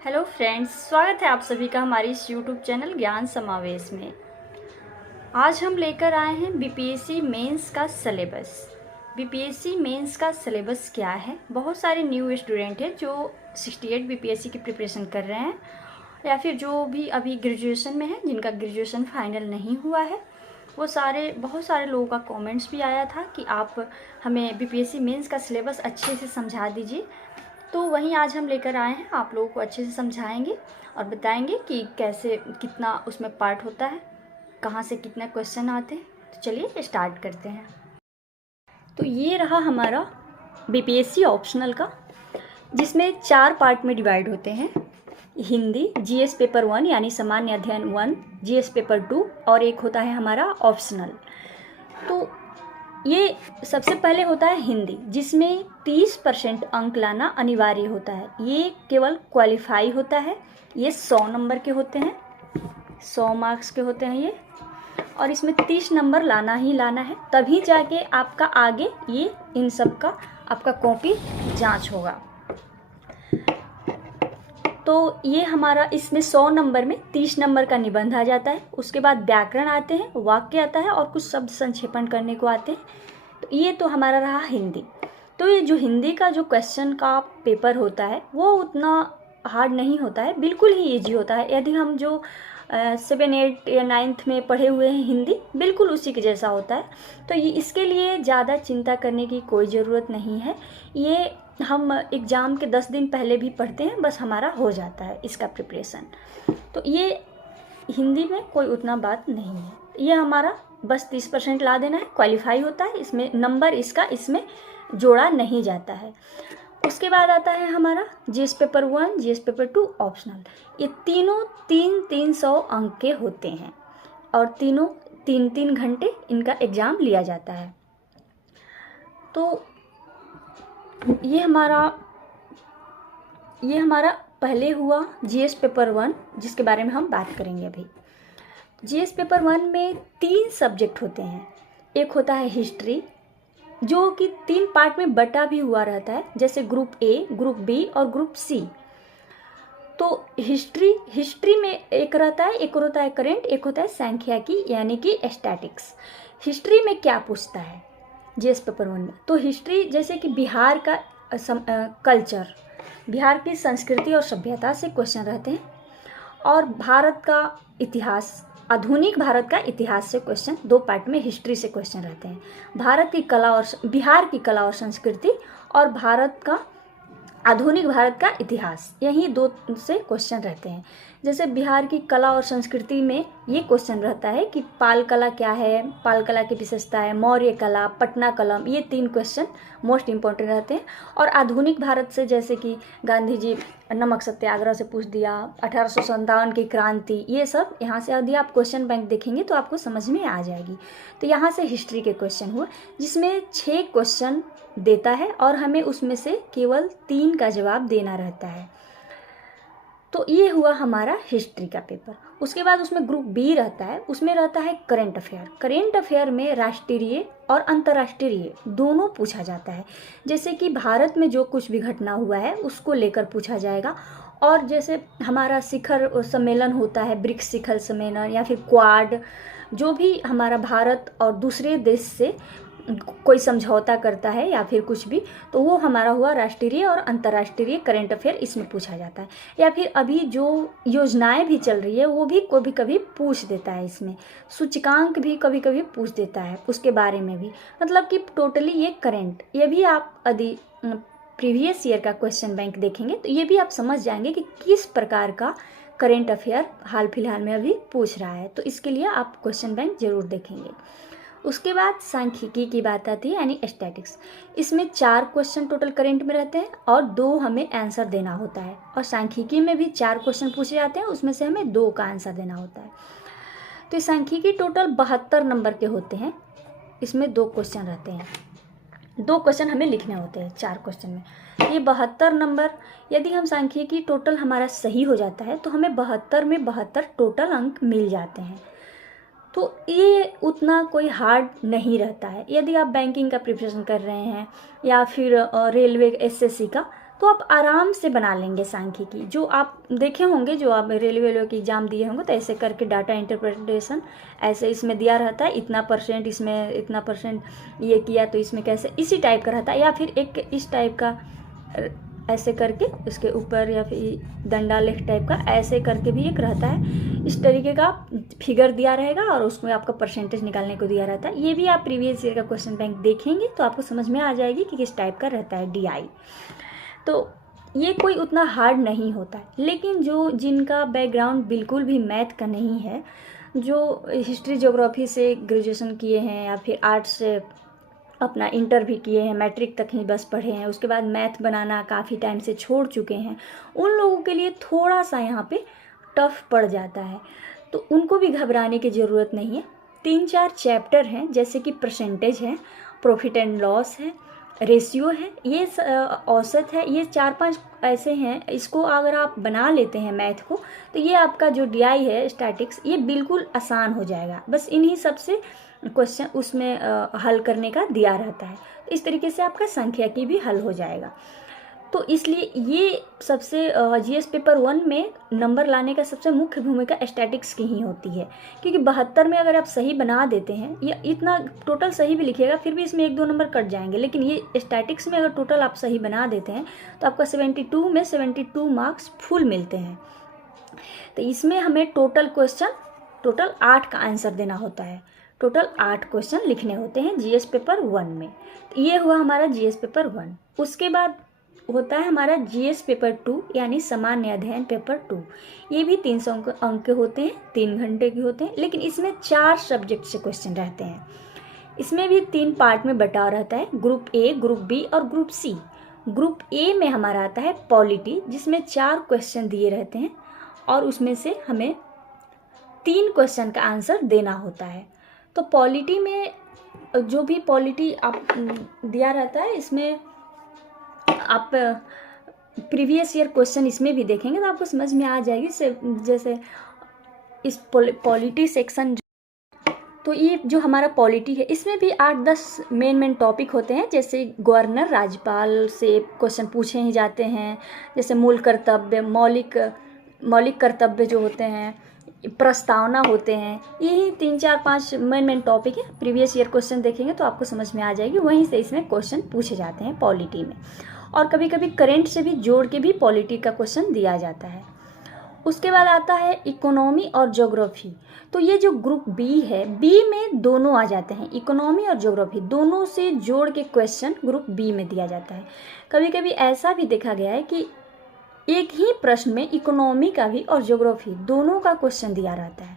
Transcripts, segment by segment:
Hello friends, स्वागत है आप सभी का हमारी इस यूट्यूब चैनल ज्ञान समावेश में। आज हम लेकर आए हैं बीपीएससी मेंस का सिलेबस। बीपीएससी मेंस का सिलेबस क्या है? बहुत सारे न्यू स्टूडेंट हैं जो 68 बीपीएससी की प्रिपरेशन कर रहे हैं, या फिर जो भी अभी ग्रेजुएशन में हैं, जिनका ग्रेजुएशन फाइनल नहीं हुआ है। वो बहुत सारे लोगों का कमेंट्स भी आया था कि आप हमें बीपीएससी मेंस का सिलेबस अच्छे से समझा दीजिए। तो वहीं आज हम लेकर आए हैं, आप लोगों को अच्छे से समझाएंगे और बताएंगे कि कैसे कितना उसमें पार्ट होता है, कहाँ से कितने क्वेश्चन आते हैं। तो चलिए स्टार्ट करते हैं। तो ये रहा हमारा बीपीएससी ऑप्शनल का, जिसमें 4 पार्ट में डिवाइड होते हैं। हिंदी, जीएस पेपर 1 यानी सामान्य अध्ययन 1, जीएस पेपर 2 और एक होता है हमारा ऑप्शनल। तो ये सबसे पहले होता है हिंदी, जिसमें 30% अंक लाना अनिवार्य होता है। ये केवल क्वालिफाई होता है। ये 100 नंबर के होते हैं, 100 मार्क्स के होते हैं ये, और इसमें 30 नंबर लाना ही लाना है, तभी जाके आपका आगे ये इन सब का आपका कॉपी जांच होगा। तो ये हमारा इसमें 100 नंबर में 30 नंबर का निबंध आ जाता है। उसके बाद व्याकरण आते हैं, वाक्य आता है और कुछ शब्द संक्षेपण करने को आते हैं। तो ये तो हमारा रहा हिंदी। तो ये जो हिंदी का जो क्वेश्चन का पेपर होता है वो उतना हार्ड नहीं होता है, बिल्कुल ही ईजी होता है। यदि हम जो 7, 8 या 9th में पढ़े हुए हैं हिंदी, बिल्कुल उसी के जैसा होता है। तो ये इसके लिए ज़्यादा चिंता करने की कोई ज़रूरत नहीं है। ये हम एग्ज़ाम के 10 दिन पहले भी पढ़ते हैं, बस हमारा हो जाता है इसका प्रिपरेशन। तो ये हिंदी में कोई उतना बात नहीं है। ये हमारा बस 30% ला देना है, क्वालिफाई होता है। इसमें नंबर इसमें जोड़ा नहीं जाता है। उसके बाद आता है हमारा GS paper 1, GS paper 2, optional. ये तीनों 300 अंक के होते हैं और तीनों 3 घंटे इनका एग्ज़ाम लिया जाता है। तो ये हमारा पहले हुआ जीएस पेपर 1, जिसके बारे में हम बात करेंगे अभी। जीएस पेपर 1 में 3 सब्जेक्ट होते हैं। एक होता है हिस्ट्री, जो कि 3 पार्ट में बटा भी हुआ रहता है, जैसे ग्रुप ए, ग्रुप बी और ग्रुप सी। तो हिस्ट्री में एक रहता है, एक होता है करेंट, एक होता है सांख्यिकी यानी कि स्टैटिक्स। हिस्ट्री में क्या पूछता है जीएस पेपर 1 में? तो हिस्ट्री जैसे कि बिहार का कल्चर, बिहार की संस्कृति और सभ्यता से क्वेश्चन रहते हैं, और भारत का इतिहास, आधुनिक भारत का इतिहास से क्वेश्चन 2 पार्ट में हिस्ट्री से क्वेश्चन रहते हैं। भारत की कला और बिहार की कला और संस्कृति और भारत का आधुनिक भारत का इतिहास, यही 2 से क्वेश्चन रहते हैं। जैसे बिहार की कला और संस्कृति में ये क्वेश्चन रहता है कि पाल कला क्या है, पाल कला की विशेषता है, मौर्य कला, पटना कलम, ये 3 क्वेश्चन मोस्ट इंपॉर्टेंट रहते हैं। और आधुनिक भारत से जैसे कि गांधी जी नमक सत्याग्रह से पूछ दिया, 1857 की क्रांति, ये सब यहाँ से यदि आप क्वेश्चन बैंक देखेंगे तो आपको समझ में आ जाएगी। तो यहाँ से हिस्ट्री के क्वेश्चन हुए, जिसमें 6 क्वेश्चन देता है और हमें उसमें से केवल 3 का जवाब देना रहता है। तो ये हुआ हमारा हिस्ट्री का पेपर। उसके बाद उसमें ग्रुप बी रहता है, उसमें रहता है करेंट अफेयर। करेंट अफेयर में राष्ट्रीय और अंतर्राष्ट्रीय दोनों पूछा जाता है। जैसे कि भारत में जो कुछ भी घटना हुआ है उसको लेकर पूछा जाएगा। और जैसे हमारा शिखर सम्मेलन होता है, ब्रिक्स शिखर सम्मेलन या फिर क्वाड, जो भी हमारा भारत और दूसरे देश से कोई समझौता करता है या फिर कुछ भी, तो वो हमारा हुआ राष्ट्रीय और अंतर्राष्ट्रीय करेंट अफेयर, इसमें पूछा जाता है। या फिर अभी जो योजनाएं भी चल रही है वो भी कभी कभी पूछ देता है। इसमें सूचकांक भी कभी कभी पूछ देता है, उसके बारे में भी। मतलब कि टोटली ये करेंट, ये भी आप यदि प्रीवियस ईयर का क्वेश्चन बैंक देखेंगे तो ये भी आप समझ जाएंगे कि किस प्रकार का करेंट अफेयर हाल फिलहाल में अभी पूछ रहा है। तो इसके लिए आप क्वेश्चन बैंक जरूर देखेंगे। उसके बाद सांख्यिकी की बात आती है, यानी स्टैटिक्स। इसमें 4 क्वेश्चन टोटल करेंट में रहते हैं और 2 हमें आंसर देना होता है। और सांख्यिकी में भी 4 क्वेश्चन पूछे जाते हैं, उसमें से हमें 2 का आंसर देना होता है। तो सांख्यिकी टोटल 72 नंबर के होते हैं। इसमें 2 क्वेश्चन रहते हैं, 2 क्वेश्चन हमें लिखने होते हैं 4 क्वेश्चन में। ये 72 नंबर, यदि हम सांख्यिकी टोटल हमारा सही हो जाता है तो हमें 72 में 72 टोटल अंक मिल जाते हैं। तो ये उतना कोई हार्ड नहीं रहता है। यदि आप बैंकिंग का प्रिपरेशन कर रहे हैं या फिर रेलवे एसएससी का, तो आप आराम से बना लेंगे सांख्यिकी। जो आप देखे होंगे, जो आप रेलवे के एग्जाम दिए होंगे, तो ऐसे करके डाटा इंटरप्रिटेशन ऐसे इसमें दिया रहता है, इतना परसेंट इसमें, इतना परसेंट ये किया तो इसमें कैसे, इसी टाइप का रहता है। या फिर एक इस टाइप का ऐसे करके उसके ऊपर, या फिर डंडा लेख टाइप का ऐसे करके भी एक रहता है। इस तरीके का फिगर दिया रहेगा और उसमें आपका परसेंटेज निकालने को दिया रहता है। ये भी आप प्रीवियस ईयर का क्वेश्चन बैंक देखेंगे तो आपको समझ में आ जाएगी कि किस टाइप का रहता है DI। तो ये कोई उतना हार्ड नहीं होता है। लेकिन जो जिनका बैकग्राउंड बिल्कुल भी मैथ का नहीं है, जो हिस्ट्री ज्योग्राफी से ग्रेजुएशन किए हैं या फिर आर्ट्स से अपना इंटर भी किए हैं, मैट्रिक तक ही बस पढ़े हैं, उसके बाद मैथ बनाना काफ़ी टाइम से छोड़ चुके हैं, उन लोगों के लिए थोड़ा सा यहाँ पे टफ पड़ जाता है। तो उनको भी घबराने की ज़रूरत नहीं है। 3-4 चैप्टर हैं, जैसे कि परसेंटेज है, प्रॉफिट एंड लॉस है, रेशियो है, ये औसत है, ये 4-5 ऐसे हैं। इसको अगर आप बना लेते हैं मैथ को, तो ये आपका जो DI है स्टैटिक्स, ये बिल्कुल आसान हो जाएगा। बस इन्हीं सबसे क्वेश्चन उसमें हल करने का दिया रहता है। तो इस तरीके से आपका सांख्यिकी भी हल हो जाएगा। तो इसलिए ये सबसे GS पेपर 1 में नंबर लाने का सबसे मुख्य भूमिका स्टैटिक्स की ही होती है, क्योंकि 72 में अगर आप सही बना देते हैं, या इतना टोटल सही भी लिखिएगा फिर भी इसमें 1-2 नंबर कट जाएंगे, लेकिन ये स्टैटिक्स में अगर टोटल आप सही बना देते हैं तो आपका 72 में 72 मार्क्स फुल मिलते हैं। तो इसमें हमें टोटल 8 का आंसर देना होता है। टोटल 8 क्वेश्चन लिखने होते हैं GS पेपर 1 में। ये हुआ हमारा GS पेपर 1। उसके बाद होता है हमारा GS पेपर 2, यानी सामान्य अध्ययन पेपर 2। ये भी 300 अंक के होते हैं, 3 घंटे के होते हैं, लेकिन इसमें 4 सब्जेक्ट से क्वेश्चन रहते हैं। इसमें भी 3 पार्ट में बटा रहता है, ग्रुप A, ग्रुप B और ग्रुप C। ग्रुप A में हमारा आता है पॉलिटी, जिसमें 4 क्वेश्चन दिए रहते हैं और उसमें से हमें 3 क्वेश्चन का आंसर देना होता है। तो पॉलिटी में जो भी पॉलिटी आप दिया रहता है, इसमें आप प्रीवियस ईयर क्वेश्चन इसमें भी देखेंगे तो आपको समझ में आ जाएगी। जैसे इस पॉलिटी सेक्शन, तो ये जो हमारा पॉलिटी है, इसमें भी 8-10 मेन टॉपिक होते हैं। जैसे गवर्नर, राज्यपाल से क्वेश्चन पूछे ही जाते हैं, जैसे मूल कर्तव्य, मौलिक कर्तव्य जो होते हैं, प्रस्तावना होते हैं। यही 3-4-5 मेन टॉपिक है। प्रीवियस ईयर क्वेश्चन देखेंगे तो आपको समझ में आ जाएगी, वहीं से इसमें क्वेश्चन पूछे जाते हैं पॉलिटी में। और कभी कभी करेंट से भी जोड़ के भी पॉलिटी का क्वेश्चन दिया जाता है। उसके बाद आता है इकोनॉमी और ज्योग्राफी। तो ये जो ग्रुप B है, B में दोनों आ जाते हैं, इकोनॉमी और ज्योग्राफी दोनों से जोड़ के क्वेश्चन ग्रुप B में दिया जाता है। कभी कभी ऐसा भी देखा गया है कि एक ही प्रश्न में इकोनॉमी का भी और ज्योग्राफी दोनों का क्वेश्चन दिया रहता है।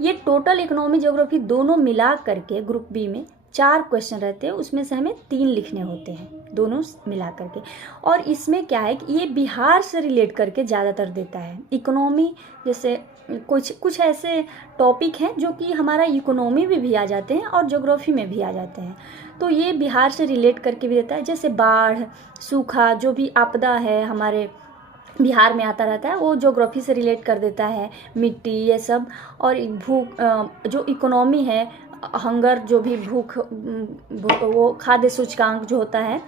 ये टोटल इकोनॉमी ज्योग्राफी दोनों मिला करके ग्रुप B में 4 क्वेश्चन रहते हैं, उसमें से हमें 3 लिखने होते हैं दोनों मिला करके। और इसमें क्या है कि ये बिहार से रिलेट करके ज़्यादातर देता है। इकोनॉमी जैसे कुछ ऐसे टॉपिक हैं जो कि हमारा इकोनॉमी में भी आ जाते हैं और ज्योग्राफी में भी आ जाते हैं, तो ये बिहार से रिलेट करके भी देता है। जैसे बाढ़, सूखा, जो भी आपदा है हमारे बिहार में आता रहता है, वो ज्योग्राफी से रिलेट कर देता है, मिट्टी, ये सब। और भूख, जो इकोनॉमी है, हंगर, जो भी भूख, वो खाद्य सूचकांक जो होता है,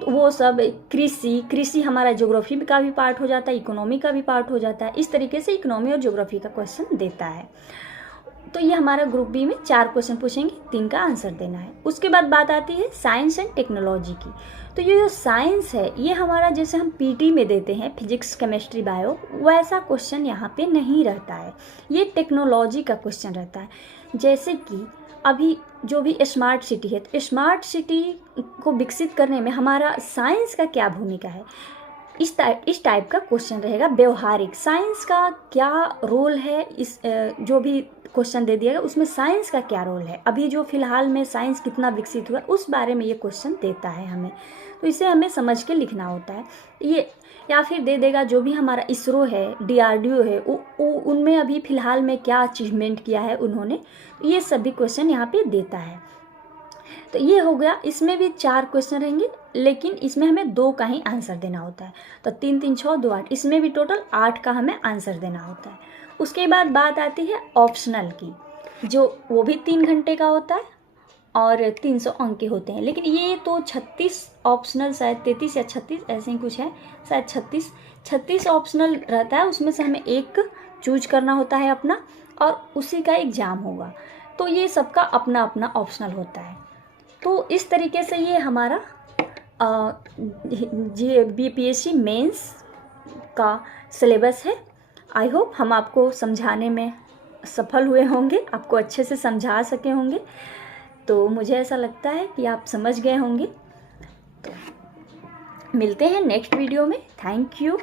तो वो सब। कृषि हमारा ज्योग्राफी का भी पार्ट हो जाता है, इकोनॉमी का भी पार्ट हो जाता है। इस तरीके से इकोनॉमी और ज्योग्राफी का क्वेश्चन देता है। तो ये हमारा ग्रुप B में 4 क्वेश्चन पूछेंगे, 3 का आंसर देना है। उसके बाद बात आती है साइंस एंड टेक्नोलॉजी की। तो ये जो साइंस है, ये हमारा जैसे हम PT में देते हैं फिजिक्स, केमिस्ट्री, बायो, वैसा क्वेश्चन यहाँ पे नहीं रहता है। ये टेक्नोलॉजी का क्वेश्चन रहता है। जैसे कि अभी जो भी स्मार्ट सिटी है, तो स्मार्ट सिटी को विकसित करने में हमारा साइंस का क्या भूमिका है, इस टाइप का क्वेश्चन रहेगा। व्यवहारिक साइंस का क्या रोल है, इस जो भी क्वेश्चन दे दिया गया उसमें साइंस का क्या रोल है, अभी जो फिलहाल में साइंस कितना विकसित हुआ उस बारे में ये क्वेश्चन देता है हमें। तो इसे हमें समझ के लिखना होता है ये। या फिर दे देगा जो भी हमारा इसरो है, DRDO है, उनमें अभी फ़िलहाल में क्या अचीवमेंट किया है उन्होंने, ये सभी क्वेश्चन यहाँ पे देता है। तो ये हो गया। इसमें भी 4 क्वेश्चन रहेंगे, लेकिन इसमें हमें 2 का ही आंसर देना होता है। तो 3 3 6 2 8, इसमें भी टोटल 8 का हमें आंसर देना होता है। उसके बाद बात आती है ऑप्शनल की, जो वो भी 3 घंटे का होता है और 300 अंक के होते हैं। लेकिन ये तो 36 ऑप्शनल, शायद 33 या 36 ऐसे ही कुछ है, शायद 36 ऑप्शनल रहता है, उसमें से हमें एक चूज करना होता है अपना, और उसी का एग्ज़ाम होगा। तो ये सबका अपना अपना ऑप्शनल होता है। तो इस तरीके से ये हमारा BPSC मेंस का सिलेबस है। आई होप हम आपको समझाने में सफल हुए होंगे, आपको अच्छे से समझा सके होंगे। तो मुझे ऐसा लगता है कि आप समझ गए होंगे। तो मिलते हैं नेक्स्ट वीडियो में। Thank you.